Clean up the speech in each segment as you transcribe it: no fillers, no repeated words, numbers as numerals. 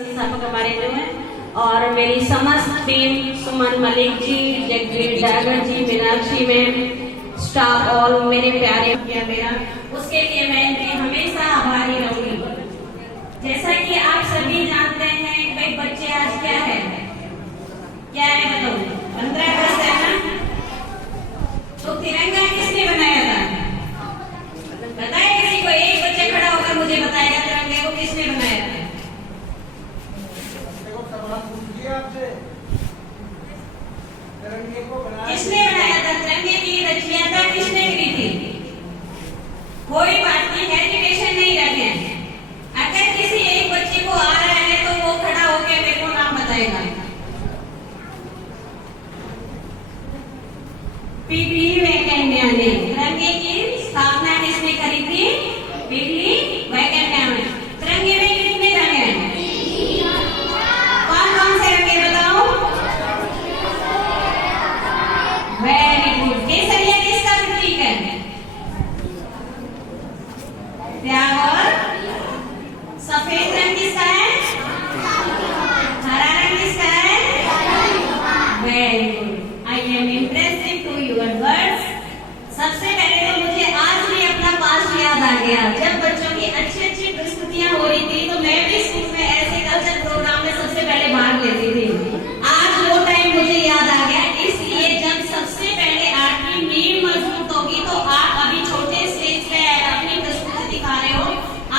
संस्थापक हमारे जो हैं और मेरी समस्त टीम, सुमन मलिक जी, जगवीर डागर जी, मीनाक्षी मैम, स्टाफ और मेरे प्यारे किया मेरा, उसके लिए मैं इनकी हमेशा आभारी रहूंगी। जैसा कि आप सभी जानते हैं भाई बच्चे आज क्या है बताओ, 15 अगस्त है ना, तो तिरंगा किसने बनाया था? बताए किसी को, एक बच्चे खड़ा होकर मुझे बताएगा तिरंगे को किसने बनाया था? किसने बनाया था? तिरंगे की रचयिता किसने की थी? कोई बात नहीं, एजुकेशन नहीं रखे। अगर किसी एक बच्चे को आ रहा है तो वो खड़ा होकर मेरे को नाम बताएगा। पीपी वैकेंया ने तिरंगे की स्थापना किसने करी थी? पीपी वैकेंया ने। तिरंगे में कितने रंग हैं? कौन कौन से रंग बताओ? Very good. केसरिया किसका प्रतीक है? त्याग और सफेद रंग किसका है? हरा रंग किसका है? Very good. I am impressive to your words. सबसे पहले तो मुझे आज भी अपना पास्ट याद आ गया। जब बच्चों की अच्छी अच्छी प्रस्तुतियां हो रही थी तो मैं भी स्कूल में ऐसे कल्चर प्रोग्राम में सबसे पहले भाग लेती थी। आज वो टाइम मुझे याद आ गया। इसलिए जब सबसे पहले आपकी नींव मजबूत होगी तो आप अभी छोटे स्टेज पे अपनी प्रस्तुति दिखा रहे हो,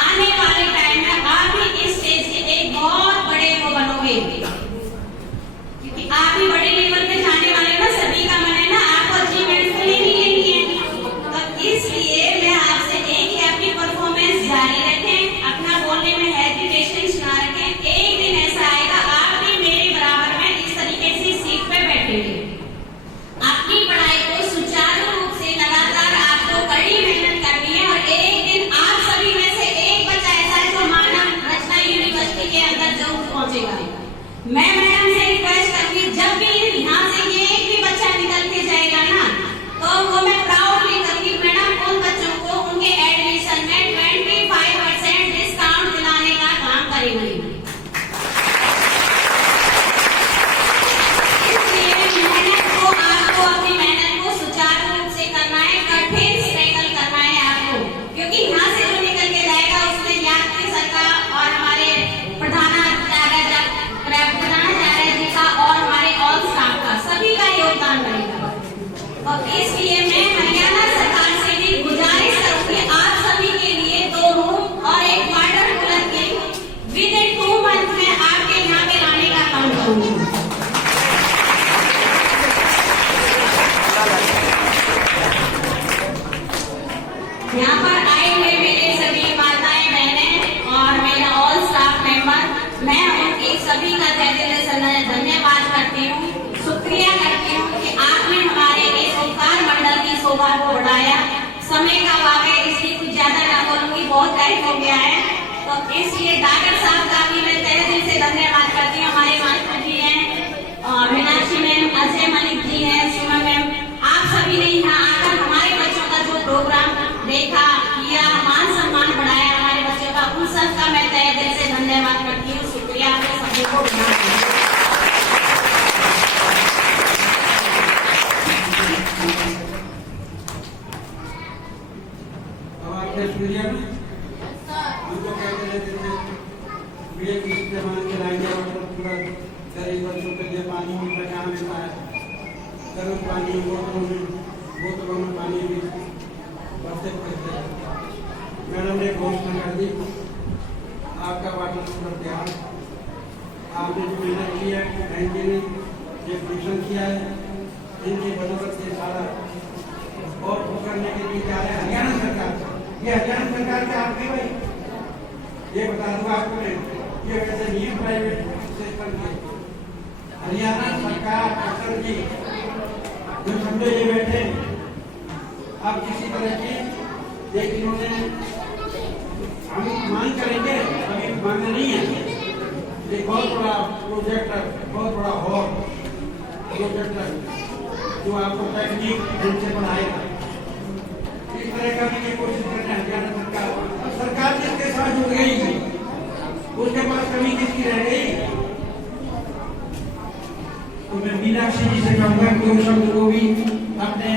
आने वाले टाइम में आप भी इस स्टेज के एक बहुत बड़े वो बनोगे, क्योंकि आप भी बड़े लेवल पे जाने वाले ना। सभी का मन है ना आपको अचीवमेंट लेनी है। तो इसलिए मैं आपसे एक ही अपनी परफॉर्मेंस जारी रखें, अपना बोलने में हेजिटेशन ना रखें। एक दिन ऐसा आएगा आप भी मेरे बराबर में इस तरीके से सीट पे बैठेंगे। अपनी पढ़ाई को सुचारू रूप से लगातार आपको कड़ी मेहनत करनी है और एक दिन आप सभी में से एक बच्चा ऐसा है जो मानव रचना यूनिवर्सिटी के अंदर जरूर पहुंचेगा। मैं मैडम से रिक्वेस्ट करूंगी, जब भी यहाँ से ये एक भी बच्चा निकल के जाएगा ना तो वो मैं प्राउडली करूंगी मैडम उन बच्चों को उनके एडमिशन में 25% डिस्काउंट दिलाने का काम करेंगे। इसलिए मेहनत को आपको अपनी मेहनत को सुचारू रूप से करना है, कठिन स्ट्रगल करना है आपको, क्योंकि यहाँ से जो निकल के जाएगा उसमें यात्री सर का और हमारे प्रधानाचार्य जी का और हमारे ऑल स्टाफ का सभी का योगदान रहेगा। और इसलिए मैं हरियाणा सरकार से भी गुजारिश करूंगी आप सभी के लिए 2 रूम और एक वाटर कूलर के विद इन 2 मंथ में आपके यहाँ पे लाने का काम करूंगी। यहाँ पर आए हुए मेरे सभी माताएं बहनें और मेरा ऑल स्टाफ मेंबर, मैं उनके सभी का तहे दिल से धन्यवाद करती हूँ, शुक्रिया करती हूँ कि आपने हमारे इस ओंकार मंडल की शोभा को बढ़ाया। समय का वाक़ई इसलिए कुछ ज्यादा ना बोलूंगी, बहुत टाइम हो गया है। तो इसलिए डागर साहब का भी मैं तहे दिल से धन्यवाद करती हूँ। हमारे मास्टर जी हैं और मीनाक्षी मैम, अजय मलिक जी हैं, सुमन मैम, आप सभी ने यहाँ आकर हमारे बच्चों का जो प्रोग्राम देखा, किया, मान सम्मान बढ़ाया हमारे बच्चों का, उन सब का मैं तहे दिल से धन्यवाद करती हूँ। शुक्रिया आप सभी को। गरीब बच्चों के लिए पानी मिलता कहाँ मिलता है? गर्म पानी बोतलों में पानी भी बढ़ते पड़ते हैं। मैडम ने घोषणा कर दी आपका वाटर कूलर तैयार। आपने जो मेहनत की है, बहन ने जो ट्यूशन किया है, इनकी बदौलत से सारा और करने के लिए जा रहे हैं हरियाणा सरकार। ये हरियाणा सरकार के आपके भाई ये बता दूंगा आपको, ये वैसे नहीं प्राइवेट सिस्टम के हरियाणा सरकार डॉक्टर जी जो समझे ये बैठे अब किसी तरह की एक इन्होंने हम मांग करेंगे, अभी मांगना नहीं है। एक बहुत बड़ा प्रोजेक्टर, बहुत बड़ा हॉल प्रोजेक्टर जो आपको टेक्निक ढंग से बनाएगा, इस तरह का भी कोशिश करना है हरियाणा सरकार। सरकार जिसके साथ जुड़ गई उसके पास कमी किसकी रह गई? साक्षी जी से कहूंगा कि उन शब्द को भी अपने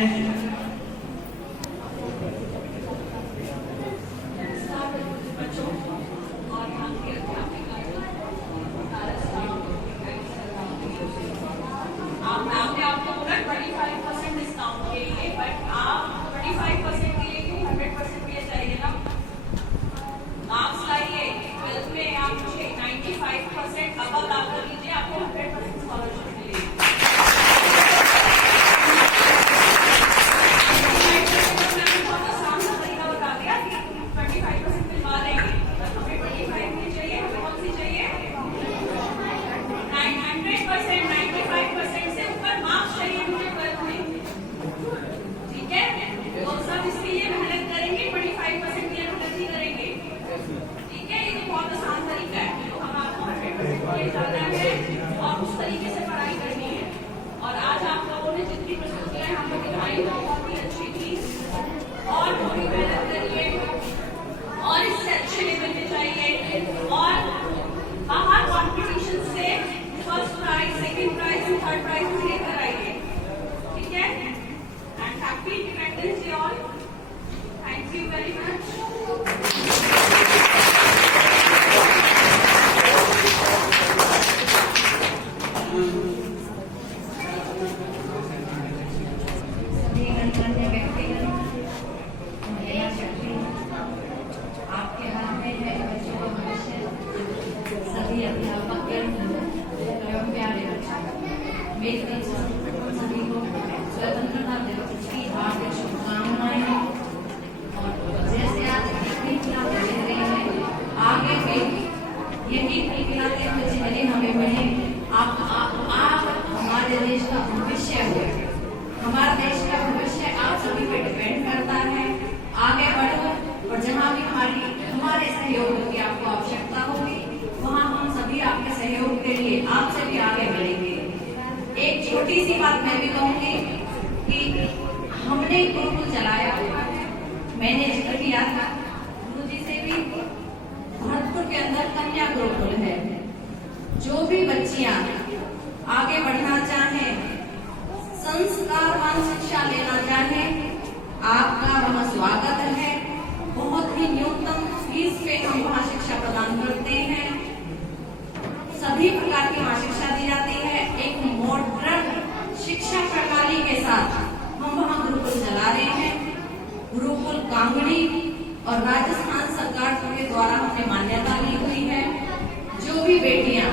स्वतंत्रता दिवस की हार्दिक शुभकामनाएं। और जैसे आज यही खिलाते रहे हैं, आगे भी यही खिलाते हुए चेहरे हमें मिले। आप हमारे देश का भविष्य हो। हमारा देश का भविष्य आप सभी पे डिपेंड करता है। आगे बढ़ो और जहाँ भी हमारे सहयोग की आपको आवश्यकता होगी, वहाँ हम सभी आपके सहयोग के लिए आपसे भी आगे बढ़ेंगे। एक छोटी सी बात मैं भी कहूंगी कि हमने गुरुकुल चलाया हुआ है। मैंने जिक्र किया था गुरु जी से भी, भरतपुर के अंदर कन्या गुरुकुल है। जो भी बच्चियां आगे बढ़ना चाहें, संस्कारवान शिक्षा लेना चाहें, आपका वहाँ स्वागत है। बहुत ही न्यूनतम फीस पे हम वहाँ शिक्षा प्रदान करते हैं। सभी प्रकार की वहाँ शिक्षा दी जाती है। एक मॉडर्न शिक्षा प्रणाली के साथ हम वहाँ गुरुकुल चला रहे हैं। गुरुकुल कांगड़ी और राजस्थान सरकार के द्वारा हमने मान्यता ली हुई है। जो भी बेटियां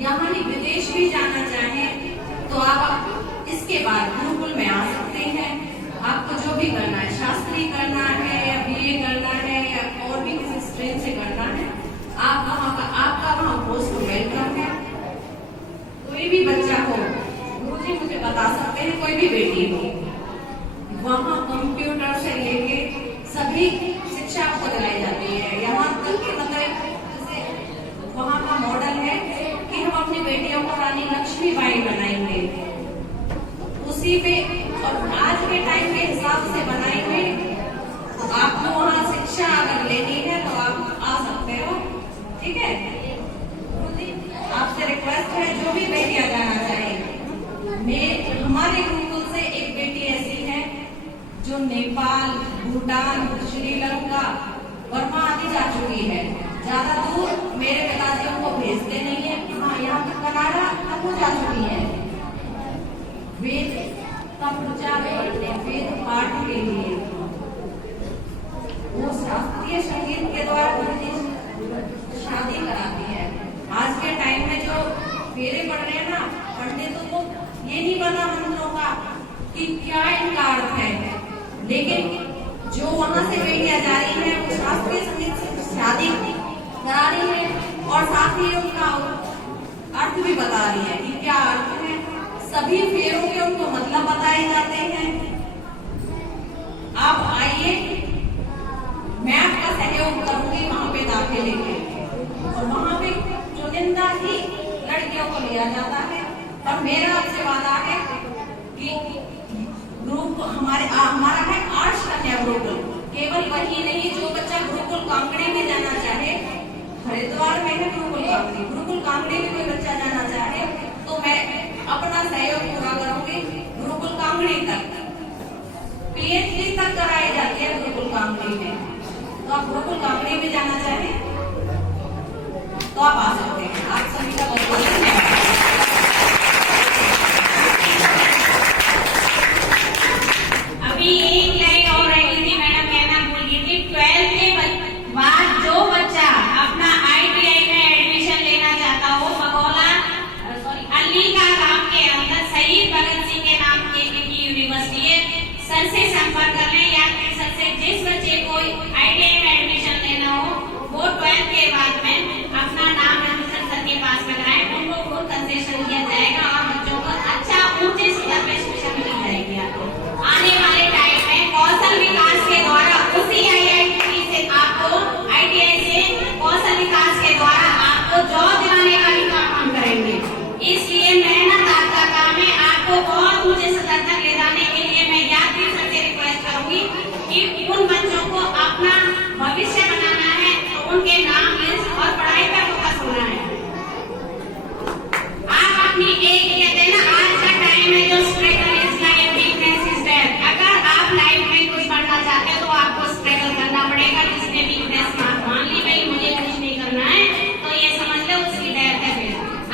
यहाँ विदेश भी जाना चाहें तो आप इसके बाद गुरुकुल में आ सकते हैं। आपको जो भी करना है, शास्त्री करना है या बीए करना है या और भी किसी स्ट्रीम से करना है, आप आपका वहाँ पोस्ट वेलकम है। कोई भी बच्चा हो, गुरुजी मुझे बता सकते हैं, कोई भी बेटी हो, वहाँ कंप्यूटर से लेके सभी शिक्षा आपको दिलाई जाती है। यहाँ तक कि मतलब जैसे वहाँ का मॉडल है कि हम अपनी बेटियों को रानी लक्ष्मीबाई बनाएंगे, उसी पे और आज के टाइम के हिसाब से बनाएंगे। तो आपको वहाँ शिक्षा अगर लेनी है तो आप आ सकते हो, ठीक है। आपसे रिक्वेस्ट है, जो भी बेटियां जाना चाहें, हमारे गुरुकुल से एक बेटी ऐसी है जो नेपाल, भूटान, श्रीलंका, बर्मा आदि जा चुकी है। ज्यादा दूर मेरे पिताजी उनको भेजते नहीं है। हाँ, यहाँ तक कनाडा तक वो जा चुकी है वेद का प्रचार करने, वेद पाठ के लिए। वो शास्त्रीय संगीत के द्वारा शादी कराती है। आज के टाइम में जो फेरे पड़ रहे हैं ना, पंडितों को ये नहीं पता मंत्रों का कि क्या इनका अर्थ है, लेकिन जो वहां से बेटियां जा रही हैं वो शास्त्रीय संगीत से शादी करा रही है और साथ ही उनका अर्थ भी बता रही है कि क्या अर्थ है। सभी फेरों के उनको मतलब बताए जाते हैं। आप आइए, मैं आपका सहयोग करूंगी वहां पे दाखिले के, और वहां पे चुनिंदा ही लड़कियों को लिया जाता है। और मेरा आपसे वादा है कि ग्रुप हमारा है आर्ट्स कन्या गुरुकुल। केवल वही नहीं, जो बच्चा गुरुकुल कांगड़ी में जाना चाहे, हरिद्वार में है गुरुकुल कांगड़ी में कोई बच्चा जाना चाहे तो मैं अपना तो आप गुरुकुल गांवड़ी में जाना चाहें तो आप आ सकते हैं। आप सभी का बहुत बहुत धन्यवाद। अभी एक लाइन और रही थी, मैडम कहना भूल गई थी। 12th के बाद जो बच्चा अपना ITI में एडमिशन लेना चाहता हो, अली का गांव के अंदर शहीद भगत सिंह के नाम की यूनिवर्सिटी है, सर से संपर्क कर लें या फिर सर से जिस बच्चे को ITI में एडमिशन लेना हो वो 12th के बाद में अपना नाम रजिस्टर सर के पास में कराएं, उनको फुल कंसेशन दिया जाएगा और बच्चों को अच्छा ऊंचे स्तर पे शिक्षा मिल जाएगी। आपको आने वाले टाइम में कौशल विकास के द्वारा उसी IIT से आपको ITI से कौशल विकास के द्वारा आपको जॉब दिलाने का भी काम हम करेंगे। इसलिए मेहनत आपका काम है, आपको बहुत ऊंचे स्तर तक ले जाने के लिए मैं यात्री सर से रिक्वेस्ट करूंगी कि उन बच्चों को अपना भविष्य बनाना है तो उनके नाम लिस्ट और पढ़ाई पर फोकस होना है। आप अपनी एक कहते हैं ना, आज का टाइम है जो struggle is life, weakness is death. अगर आप लाइफ में कुछ बनना चाहते हैं तो आपको स्ट्रगल करना पड़ेगा। जिसने वीकनेस मान ली भाई मुझे कुछ नहीं करना है तो ये समझ लो उसकी डेथ है। फिर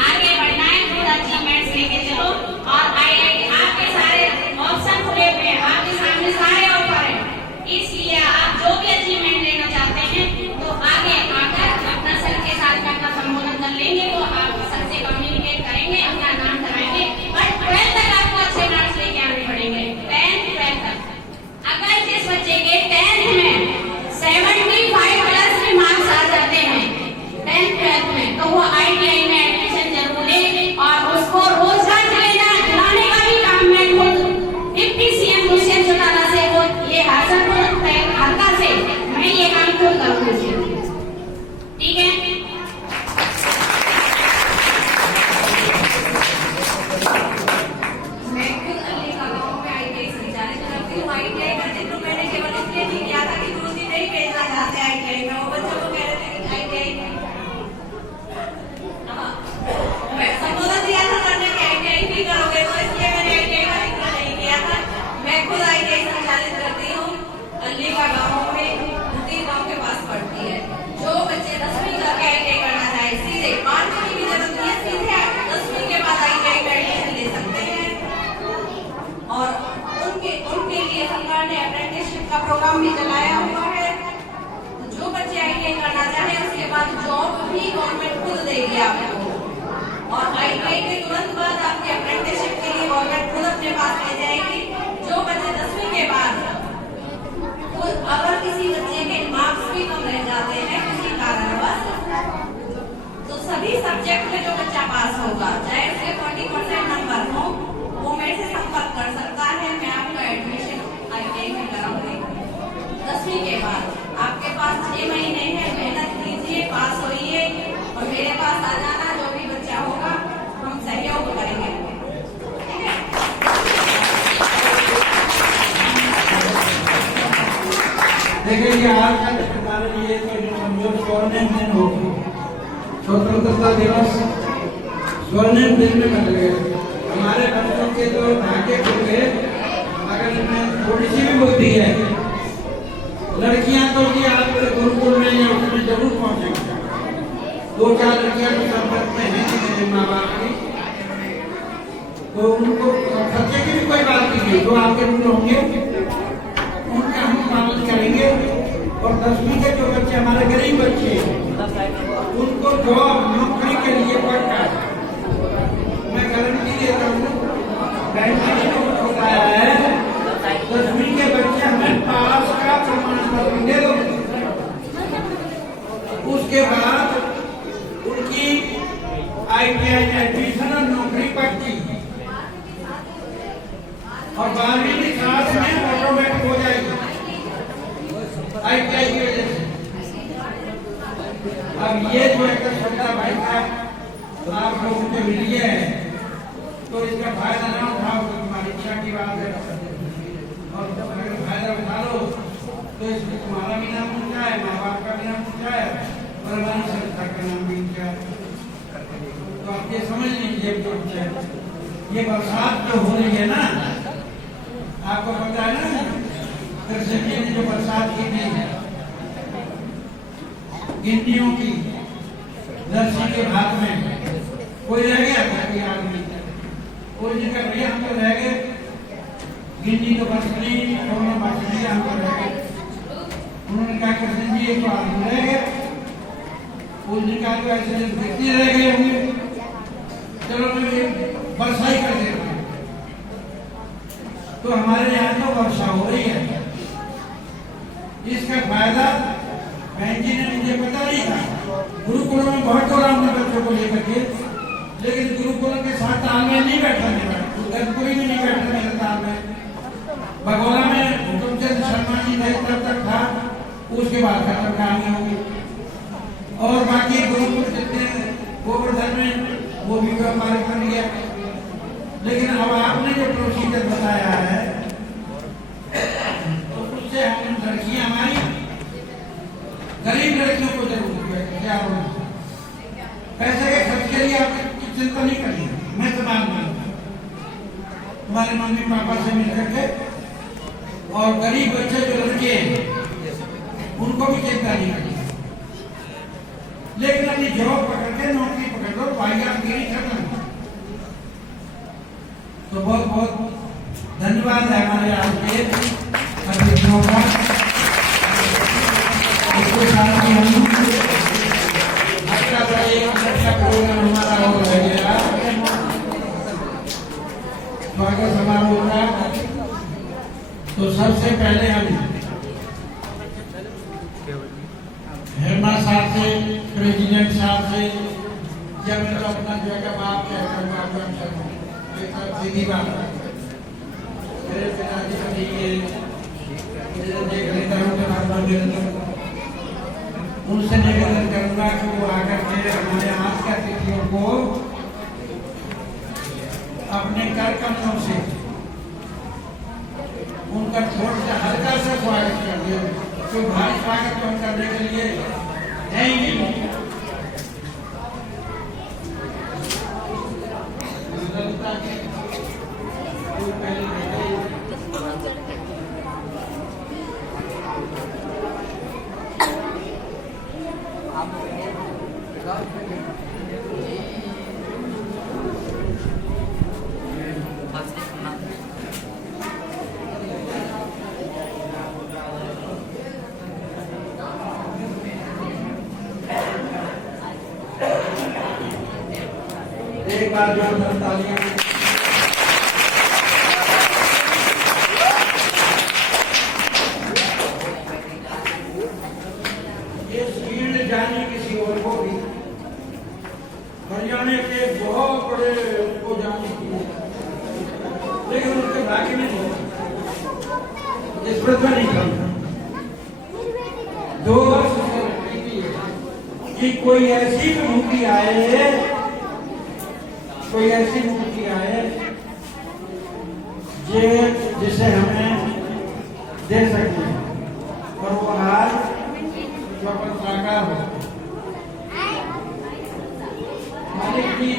आगे बढ़ना है, गुड अचीवमेंट्स लेके चलो और IIT आपके सारे ऑप्शन खुले हुए हैं, आपके सामने सारे ऑफर हैं। इसलिए आप जो भी अचीवमेंट लेना चाहते हैं तो आगे आकर अपना सर के साथ में अपना संबोधन कर लेंगे, वो आप सर से कम्युनिकेट करेंगे, अपना नाम कराएंगे। बट 12th तक आपको अच्छे मार्क्स लेके आने पड़ेंगे। 10th 12th तक अगर जिस बच्चे के 10th में 75 प्लस के मार्क्स आ जाते हैं 10th 12th में, तो वो ITI में एडमिशन जरूर ले और उसको रोजगार दिलाने का भी काम मैं खुद डिप्टी CM दुष्यंत चौटाला से वो ये हल्का से मैं ये काम खुद करूंगी। ठीक है, मैं खुद अली का गांव में ITI संचालित करती हूँ। ITI का जिक्र मैंने केवल इसलिए नहीं किया था कि दूसरी नहीं भेजना चाहते ITI में, वो बच्चों को कह रहे थे कि ITI मैं संबोधन दिया था करने के ITI नहीं करोगे, तो इसलिए मैंने ITI का जिक्र नहीं किया था। मैं खुद ITI संचालित करती हूँ। अली का गांव में दूसरी गांव के पास पड़ती है। जो बच्चे 10वीं करके ITI करना चाहे सीधे 5वीं की भी जरूरत नहीं है, सीधे 10वीं के बाद ITI में एडमिशन ले सकते हैं। और उनके लिए सरकार ने अप्रेंटिसशिप का प्रोग्राम भी चलाया हुआ है। तो जो बच्चे ITI करना चाहे उसके बाद जॉब भी गवर्नमेंट खुद देगी आपको, और ITI के तुरंत बाद आपके अप्रेंटिसशिप के लिए गवर्नमेंट खुद अपने पास ले जाएगी। जो बच्चे 10वीं के बाद अगर किसी बच्चे के मार्क्स भी कम रह जाते हैं किसी कारणवश, तो सभी सब्जेक्ट में जो बच्चा पास होगा, चाहे उसके 40% नंबर हो, वो मेरे से संपर्क कर सकता है। मैं आपका एडमिशन ITI में कराऊंगी। 10वीं के बाद आपके पास 6 महीने हैं, मेहनत कीजिए, पास होइए और मेरे पास आ जाना। जो भी बच्चा होगा हम सहयोग करेंगे। ठीक है, देखिए ये आज का हमारे लिए तो जो समझो स्वर्णिम दिन हो, स्वतंत्रता दिवस स्वर्णिम दिन में बदल गए। हमारे बच्चों के तो भाग्य खुल गए अगर इनमें थोड़ी सी भी बुद्धि है। लड़कियां तो ये आप गुरुकुल में या उसमें जरूर पहुंचेंगे। 2-4 लड़कियां तो संपर्क में हैं मेरे माँ बाप की, तो उनको खर्चे की भी कोई बात नहीं है। जो आपके रूल होंगे उनका हम पालन करेंगे। और 10वीं के जो बच्चे हमारे गरीब बच्चे उनको जॉब नौकरी के लिए पक्का है। मैं गारंटी देता हूँ, बैंकिंग में कुछ होता है 10वीं के बच्चे हमें पास का प्रमाण पत्र दे दो, उसके बाद उनकी ITI में एडमिशन और नौकरी पक्की और 12वीं की क्लास में ऑटोमेटिक हो जाएगी ITI की वजह से। अब ये जो एक छोटा भाई था तो आप लोग मुझे मिलिए हैं, तो इसका फायदा ना उठाओ तो तुम्हारी इच्छा की बात है, और अगर फायदा उठा लो तो इसमें तुम्हारा भी नाम ऊंचा है, माँ बाप का भी नाम ऊंचा है और हमारी संस्था का नाम भी ऊंचा है। तो आप ये समझ लीजिए ये बरसात जो हो रही है ना, आपको पता है ना, कृष्ण जी ने जो बरसात की थी गिनतियों की दर्शी के भाग में कोई रह गया था कोई आदमी कोई जी का भैया हम तो रह गए गिनती तो बच गई दोनों बच गई हम तो रह गए। उन्होंने कहा कृष्ण जी एक आदमी रह गया उस दिन का तो ऐसे व्यक्ति रह गए होंगे चलो मैं ये वर्षा ही कर देता हूँ। तो हमारे यहाँ तो वर्षा हो रही है इसका फायदा बहन जी ने मुझे पता नहीं था। गुरुकुल में बहुत टोला हमने बच्चों को लेकर के लेकिन गुरुकुल के साथ तालमेल नहीं बैठा मेरा कोई भी नहीं बैठा मेरा तालमेल। बगोला में हुकुमचंद शर्मा जी थे तब तक था उसके बाद खत्म कहानी होगी और बाकी गुरुकुल जितने गोवर्धन में वो भी व्यापारिक बन गया। लेकिन अब आपने जो प्रोसीजर बताया है तो उससे हम लड़कियां हमारी गरीब लड़कियों को जरूर क्या पैसे के खर्च के लिए आप चिंता नहीं करिए। मैं तमाम तुम्हारे मम्मी पापा से मिलकर के और गरीब बच्चे जो लड़के हैं उनको भी चिंता नहीं करिए लेकिन अपनी जॉब पकड़ के नौकरी पकड़ लो भाईगिरी खत्म। तो बहुत बहुत धन्यवाद है हमारे आपके अतिथियों का। इसके साथ ही हम अच्छा प्रोग्राम हमारा हो गया स्वागत समारोह का। तो सबसे पहले हम हेमा साहब से प्रेसिडेंट साहब से जब मैं तो अपना जो है बाप सीधी बात मेरे पिताजी को देख लेता हूँ उनसे निवेदन करूंगा कि वो आकर के हमारे आज के अतिथियों को अपने कर कमलों से उनका थोड़ा सा हल्का सा स्वागत कर दिया जो भारी स्वागत तो करने के लिए है ही नहीं। एक बार जो तालियां ये फील्ड जाने किसी और को भी हरियाणा के बहुत बड़े को जाने की लेकिन उनके भाग्य में नहीं इस पर नहीं करना। 2 वर्ष कि कोई ऐसी विभूति आए कोई ऐसी मूर्ति आए जिसे हमें दे सकते हैं और वो आज जो अपन साकार हो मालिक की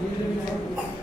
धीरे धीरे